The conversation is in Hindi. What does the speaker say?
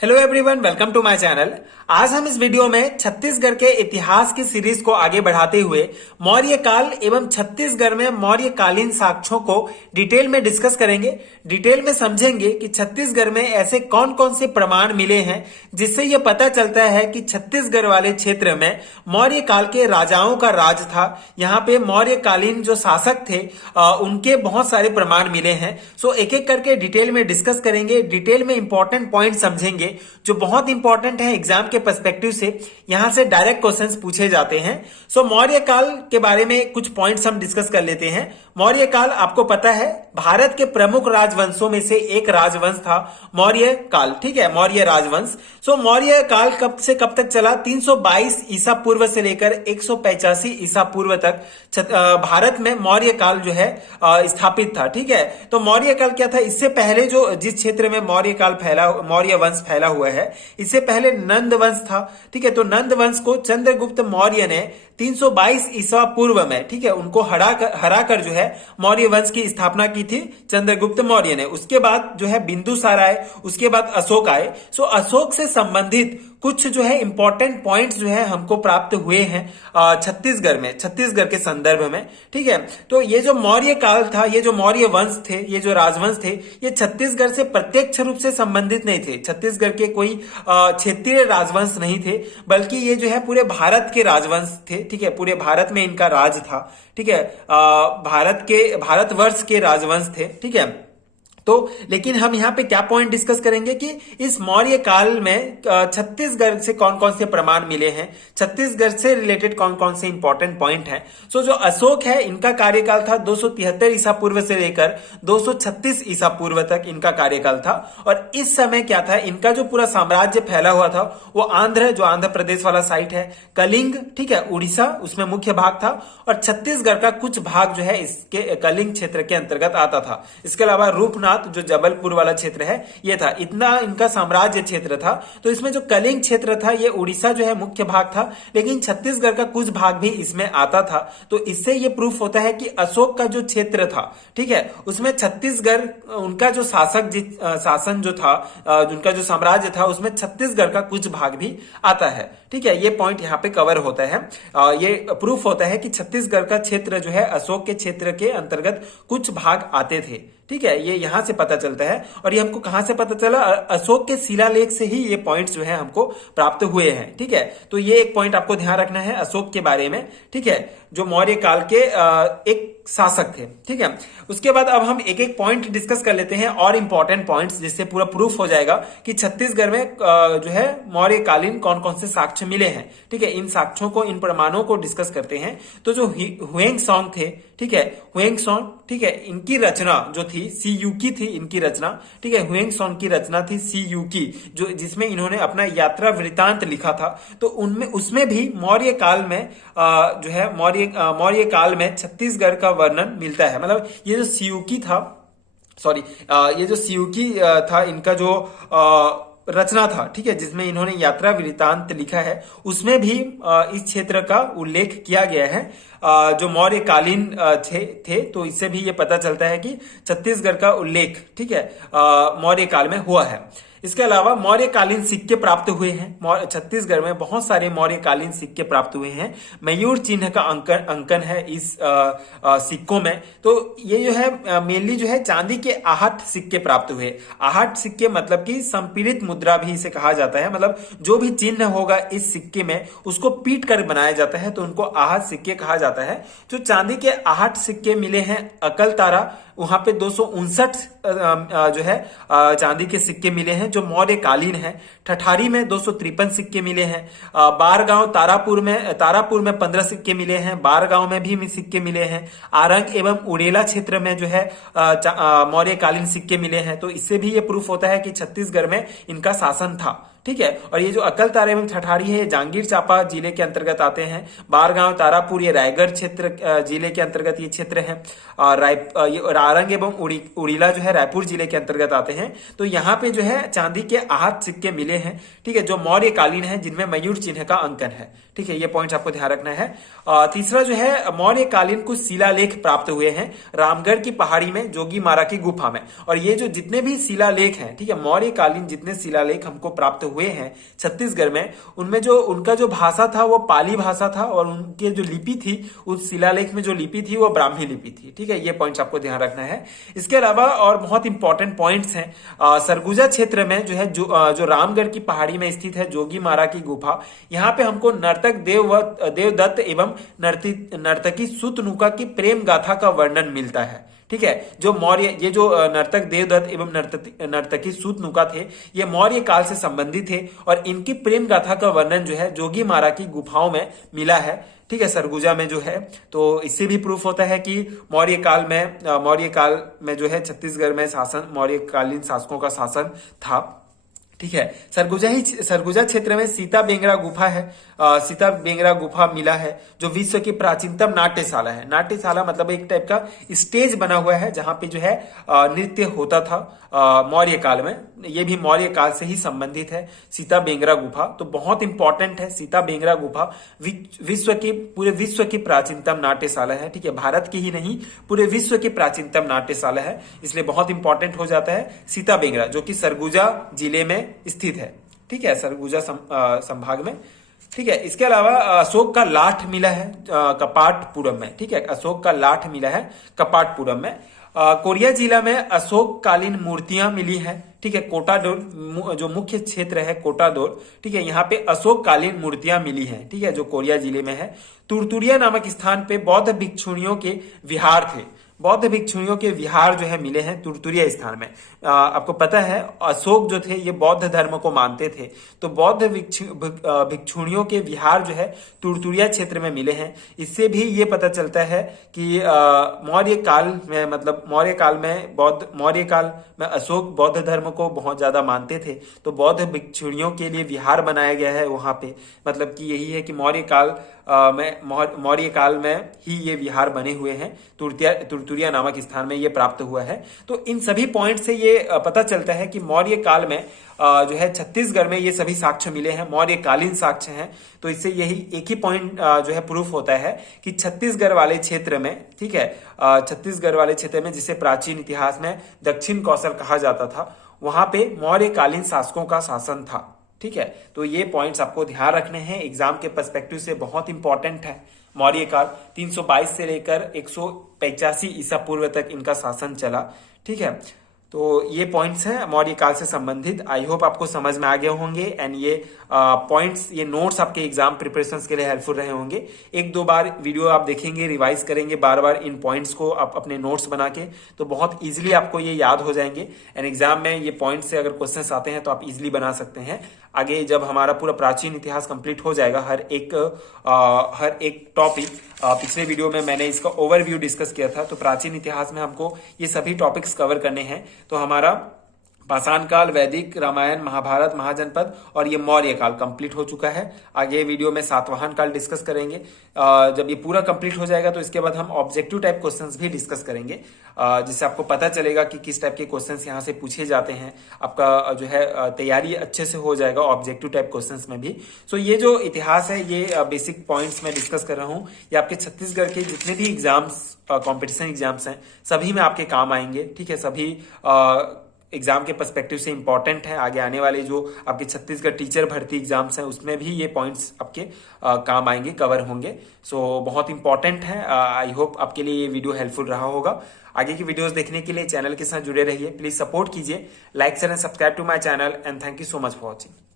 Hello everyone, welcome to my channel. आज हम इस वीडियो में छत्तीसगढ़ के इतिहास की सीरीज को आगे बढ़ाते हुए मौर्य काल एवं छत्तीसगढ़ में मौर्यकालीन साक्ष्यों को डिटेल में डिस्कस करेंगे। डिटेल में समझेंगे कि छत्तीसगढ़ में ऐसे कौन कौन से प्रमाण मिले हैं जिससे यह पता चलता है कि छत्तीसगढ़ वाले क्षेत्र में मौर्य काल के राजाओं का राज था। यहाँ पे मौर्यकालीन जो शासक थे उनके बहुत सारे प्रमाण मिले हैं। सो एक एक करके डिटेल में डिस्कस करेंगे, डिटेल में इंपॉर्टेंट पॉइंट समझेंगे जो बहुत इंपॉर्टेंट है एग्जाम के पर्सपेक्टिव से। यहां से डायरेक्ट क्वेश्चंस पूछे जाते हैं। सो मौर्य काल के बारे में कुछ पॉइंट्स हम डिस्कस कर लेते हैं। मौर्य काल आपको पता है भारत के प्रमुख राजवंशों में से एक राजवंश था मौर्य काल, ठीक है, मौर्य राजवंश। सो मौर्य काल कब से कब तक चला? 322 ईसा पूर्व से लेकर 185 ईसा पूर्व तक भारत में मौर्य काल जो है स्थापित था, ठीक है। तो मौर्य काल क्या था? इससे पहले जो जिस क्षेत्र में मौर्य काल मौर्य वंश फैला हुआ है, इससे पहले नंद वंश था, ठीक है। तो नंद वंश को चंद्रगुप्त मौर्य ने 322 ईसा पूर्व में, ठीक है, उनको हरा कर जो है मौर्य वंश की स्थापना की थी चंद्रगुप्त मौर्य ने। उसके बाद जो है बिंदुसार आए, उसके बाद अशोक आए। सो अशोक से संबंधित कुछ जो है इंपॉर्टेंट पॉइंट्स जो है हमको प्राप्त हुए हैं छत्तीसगढ़ में, छत्तीसगढ़ के संदर्भ में, ठीक है। तो ये जो मौर्य काल था, ये जो मौर्य वंश थे, ये जो राजवंश थे, ये छत्तीसगढ़ से प्रत्यक्ष रूप से संबंधित नहीं थे। छत्तीसगढ़ के कोई क्षेत्रीय राजवंश नहीं थे, बल्कि ये जो है पूरे भारत के राजवंश थे, ठीक है। पूरे भारत में इनका राज था, ठीक है। भारतवर्ष के राजवंश थे, ठीक है। तो लेकिन हम यहाँ पे क्या पॉइंट डिस्कस करेंगे कि इस मौर्य काल में छत्तीसगढ़ से कौन कौन से प्रमाण मिले हैं, छत्तीसगढ़ से रिलेटेड कौन कौन से इंपॉर्टेंट पॉइंट हैं। सो जो अशोक है, इनका कार्यकाल था 273 ईसा पूर्व से लेकर 236 ईसा पूर्व तक इनका कार्यकाल था। और इस समय क्या था, इनका जो पूरा साम्राज्य फैला हुआ था वो जो आंध्र प्रदेश वाला साइट है, कलिंग, ठीक है, उड़ीसा उसमें मुख्य भाग था, और छत्तीसगढ़ का कुछ भाग जो है इसके कलिंग क्षेत्र के अंतर्गत आता था। इसके अलावा रूपनाथ जो जबलपुर वाला क्षेत्र है ये था। इतना इनका साम्राज्य क्षेत्र था। तो इसमें जो कलिंग क्षेत्र था, ये उड़ीसा जो है मुख्य भाग था, लेकिन छत्तीसगढ़ का कुछ भाग भी इसमें आता था। तो इससे ये प्रूफ होता है कि अशोक का जो क्षेत्र था, ठीक है, उसमें छत्तीसगढ़, उनका जो शासन जो था, उनका जो साम्राज्य था, उसमें छत्तीसगढ़ का कुछ भाग भी आता है, ठीक है। ये पॉइंट यहाँ पे कवर होता है। ये प्रूफ होता है कि छत्तीसगढ़ का क्षेत्र जो है अशोक के क्षेत्र के अंतर्गत कुछ भाग आते थे, ठीक है। ये यहां से पता चलता है। और ये हमको कहां से पता चला? अशोक के शिलालेख से ही ये पॉइंट्स जो है हमको प्राप्त हुए हैं, ठीक है। तो ये एक पॉइंट आपको ध्यान रखना है अशोक के बारे में, ठीक है, जो मौर्य काल के एक शासक थे, ठीक है। उसके बाद अब हम एक एक पॉइंट डिस्कस कर लेते हैं और इंपॉर्टेंट पॉइंट्स, जिससे पूरा प्रूफ हो जाएगा कि छत्तीसगढ़ में जो है मौर्यकालीन कौन कौन से साक्ष्य मिले हैं, ठीक है। इन साक्ष्यों को, इन प्रमाणों को डिस्कस करते हैं। तो जो हुएंगसॉन्ग थे, ठीक है, हुएंगसॉन्ग, ठीक है, इनकी रचना जो थी सी युकी थी, इनकी रचना, ठीक है, हुएंगसॉन्ग की रचना थी सी युकी, जो जिसमें इन्होंने अपना यात्रा वृतांत लिखा था। तो उनमें उसमें भी मौर्य काल में जो है मौर्य काल में छत्तीसगढ़ का वर्णन मिलता है। मतलब ये जो सियुकी था, ये जो सियुकी था, इनका जो रचना था, ठीक है, जिसमें इन्होंने यात्रा वृतांत लिखा है, उसमें भी इस क्षेत्र का उल्लेख किया गया है जो मौर्यकालीन थे। तो इससे भी ये पता चलता है कि छत्तीसगढ़ का उल्लेख, ठीक है, मौर्य काल में हुआ है। इसके अलावा मौर्यकालीन सिक्के प्राप्त हुए हैं। छत्तीसगढ़ में बहुत सारे मौर्यकालीन सिक्के प्राप्त हुए हैं। मयूर चिन्ह का अंकन है इस सिक्कों में। तो ये जो है मेनली जो है चांदी के आहट सिक्के प्राप्त हुए। आहट सिक्के मतलब कि संपीड़ित मुद्रा भी इसे कहा जाता है। मतलब जो भी चिन्ह होगा इस सिक्के में उसको पीट कर बनाया जाता है, तो उनको आहट सिक्के कहा जाता है। जो चांदी के आहट सिक्के मिले हैं अकलतारा, वहां पे 259 जो है चांदी के सिक्के मिले हैं जो मौर्यकालीन है। ठठारी में 253 सिक्के मिले हैं। बारगांव तारापुर में 15 सिक्के मिले हैं। बारगांव में भी सिक्के मिले हैं। आरंग एवं उड़ेला क्षेत्र में जो है मौर्यकालीन सिक्के मिले हैं। तो इससे भी ये प्रूफ होता है कि छत्तीसगढ़ में इनका शासन था, ठीक है। और ये जो अकलतारा एवं ठठारी है, जांगीर चांपा जिले के अंतर्गत आते हैं। बारगांव तारापुर ये रायगढ़ क्षेत्र जिले के अंतर्गत ये क्षेत्र है। और आरंग एवं उड़ीला जो है रायपुर जिले के अंतर्गत आते हैं। तो यहाँ पे जो है चांदी के आहत सिक्के मिले हैं, ठीक है, जो मौर्य कालीन है, जिनमें मयूर चिन्ह का अंकन है, ठीक है, ये पॉइंट्स आपको ध्यान रखना है। तीसरा जो है, मौर्य कालीन कुछ शिलालेख प्राप्त हुए हैं रामगढ़ की पहाड़ी में जोगी मारा की गुफा में। और ये जो जितने भी शिलालेख हैं, ठीक है, मौर्य कालीन जितने शिलालेख हमको प्राप्त हुए हैं छत्तीसगढ़ में, उनमें जो उनका जो भाषा था वो पाली भाषा था, और उनके जो लिपि थी, उस शिलालेख में जो लिपि थी वो ब्राह्मी लिपि थी, ठीक है, ये पॉइंट्स आपको ध्यान रखना है। इसके अलावा और बहुत इंपॉर्टेंट पॉइंट्स हैं, सरगुजा क्षेत्र में जो है, जो रामगढ़ की पहाड़ी में स्थित है जोगी मारा की गुफा, यहाँ पे हमको नर्तक देवदत्त एवं नर्तकी सुतनुका की प्रेम गाथा का वर्णन मिलता है, ठीक है। जो मौर्य, ये जो नर्तक देवदत्त एवं नर्तकी सूतनुका थे, ये मौर्य काल से संबंधित थे, और इनकी प्रेम गाथा का वर्णन जो है जोगी मारा की गुफाओं में मिला है, ठीक है, सरगुजा में जो है। तो इससे भी प्रूफ होता है कि मौर्य काल में जो है छत्तीसगढ़ में शासन, मौर्यकालीन शासकों का शासन था, ठीक है। सरगुजा क्षेत्र में सीता बेंगरा गुफा है, सीता बेंगरा गुफा मिला है, जो विश्व की प्राचीनतम नाट्यशाला है। नाट्यशाला मतलब एक टाइप का स्टेज बना हुआ है जहां पे जो है नृत्य होता था मौर्य काल में। ये भी मौर्य काल से ही संबंधित है, सीता बेंगरा गुफा। तो बहुत इंपॉर्टेंट है, सीता बेंगरा गुफा पूरे विश्व की प्राचीनतम नाट्यशाला है, ठीक है, भारत की ही नहीं पूरे विश्व की प्राचीनतम नाट्यशाला है, इसलिए बहुत इंपॉर्टेंट हो जाता है सीता बेंगरा, जो कि सरगुजा जिले में स्थित है, ठीक है, सरगुजा संभाग में, ठीक है। इसके अलावा अशोक का लाठ मिला है कपाटपुरम में, ठीक है, अशोक का लाठ मिला है कपाटपुरम में। कोरिया जिला में अशोक कालीन मूर्तियां मिली हैं, ठीक है, कोटाडोर जो मुख्य क्षेत्र है कोटाडोर, ठीक है, यहाँ पे अशोक कालीन मूर्तियां मिली हैं, ठीक है, जो कोरिया जिले में है। तुरतुरिया नामक स्थान पे बौद्ध भिक्षुणियों के विहार थे, बौद्ध भिक्षुणियों के विहार जो है मिले हैं तुरतुरिया स्थान में। आपको पता है अशोक जो थे ये बौद्ध धर्म को मानते थे, तो बौद्ध भिक्षुणियों के विहार जो है तुरतुरिया क्षेत्र में मिले हैं। इससे भी ये पता चलता है कि मौर्य काल में अशोक बौद्ध धर्म को बहुत ज्यादा मानते थे, तो बौद्ध भिक्षुणियों के लिए विहार बनाया गया है वहां पे। मतलब कि यही है कि मौर्य काल में ही ये विहार बने हुए हैं, तुरतुरिया नामक स्थान में ये प्राप्त हुआ है। तो इन सभी पॉइंट से ये पता चलता है कि मौर्य काल में जो है छत्तीसगढ़ में ये सभी साक्ष्य मिले हैं, मौर्यकालीन साक्ष्य हैं। तो इससे यही एक ही पॉइंट जो है प्रूफ होता है कि छत्तीसगढ़ वाले क्षेत्र में, ठीक है, छत्तीसगढ़ वाले क्षेत्र में जिसे प्राचीन इतिहास में दक्षिण कौशल कहा जाता था, वहां पे मौर्यकालीन शासकों का शासन था, ठीक है। तो ये पॉइंट्स आपको ध्यान रखने हैं, एग्जाम के पर्सपेक्टिव से बहुत इंपॉर्टेंट है। मौर्य काल 322 से लेकर 185 ईसा पूर्व तक इनका शासन चला, ठीक है। तो ये पॉइंट्स हैं मौर्य काल से संबंधित। आई होप आपको समझ में आ गए होंगे, एंड ये पॉइंट्स, ये नोट्स आपके एग्जाम प्रिपरेशंस के लिए हेल्पफुल रहे होंगे। एक दो बार वीडियो आप देखेंगे, रिवाइज करेंगे बार बार इन पॉइंट्स को आप अपने नोट्स बना के, तो बहुत इजीली आपको ये याद हो जाएंगे, एंड एग्जाम में ये पॉइंट्स से अगर क्वेश्चंस आते हैं तो आप इजीली बना सकते हैं। आगे जब हमारा पूरा प्राचीन इतिहास कंप्लीट हो जाएगा, हर एक टॉपिक, पिछले वीडियो में मैंने इसका ओवरव्यू डिस्कस किया था, तो प्राचीन इतिहास में हमको ये सभी टॉपिक्स कवर करने हैं। तो हमारा पाषाण काल, वैदिक, रामायण, महाभारत, महाजनपद और ये मौर्य काल कंप्लीट हो चुका है। आगे वीडियो में सातवाहन काल डिस्कस करेंगे। जब ये पूरा कंप्लीट हो जाएगा तो इसके बाद हम ऑब्जेक्टिव टाइप क्वेश्चंस भी डिस्कस करेंगे, जिससे आपको पता चलेगा कि किस टाइप के क्वेश्चंस यहाँ से पूछे जाते हैं। आपका जो है तैयारी अच्छे से हो जाएगा ऑब्जेक्टिव टाइप क्वेश्चंस में भी। सो ये जो इतिहास है, ये बेसिक पॉइंट्स में डिस्कस कर रहा हूँ, ये आपके छत्तीसगढ़ के जितने भी एग्जाम्स, कॉम्पिटिशन एग्जाम्स हैं, सभी में आपके काम आएंगे, ठीक है। सभी एग्जाम के पर्सपेक्टिव से इंपॉर्टेंट है। आगे आने वाले जो आपके छत्तीसगढ़ टीचर भर्ती एग्जाम्स हैं, उसमें भी ये पॉइंट्स आपके काम आएंगे, कवर होंगे। सो बहुत इंपॉर्टेंट है। आई होप आपके लिए ये वीडियो हेल्पफुल रहा होगा। आगे की वीडियोस देखने के लिए चैनल के साथ जुड़े रहिए, प्लीज सपोर्ट कीजिए, like share and subscribe to my channel, and thank you so much for watching.